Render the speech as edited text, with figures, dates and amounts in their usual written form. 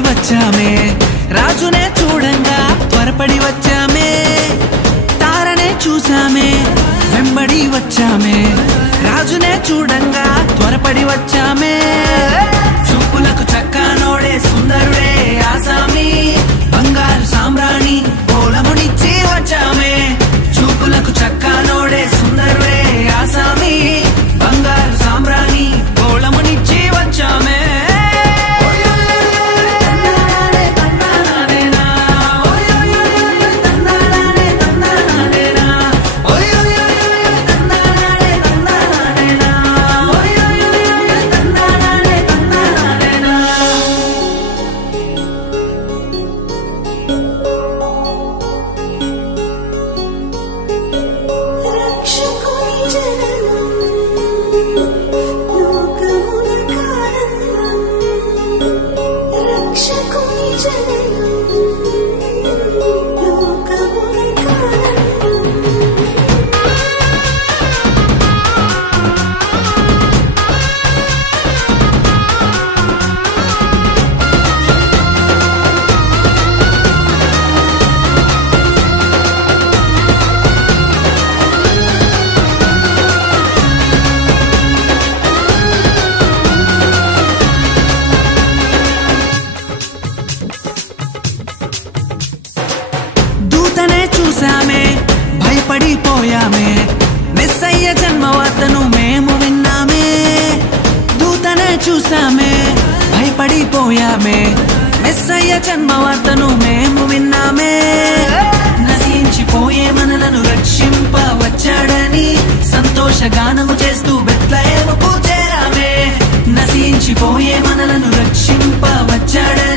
వచ్చామే రాజునే చూడంగా త్వరపడి వచ్చామే తారనే చూసామే వెంబడి వచ్చామే రాజునే చూడంగా త్వరపడి వచ్చామే చూపులకు చక్కనోడే సుందరుడే ఆసామి బంగారు సామ్రాణి కోలమునిచ్చి వచ్చామే చూపులకు చక్కనోడే సుందరుడే ఆసామి బంగారు సామ్రాణి కోలమునిచ్చి వచ్చామే చూసామే భయపడిపోయామే మెస్సయ్య జన్మవార్తను మేము విన్నామే దూతనే చూసామే భయపడిపోయామే మెస్సయ్య జన్మవార్తను మేము విన్నామే నశించిపోయే మనలను రక్షింప వచ్చాడని సంతోషగానము చేస్తూ బెత్లెహేముకు చేరామే నశించిపోయే మనలను రక్షింప వచ్చాడని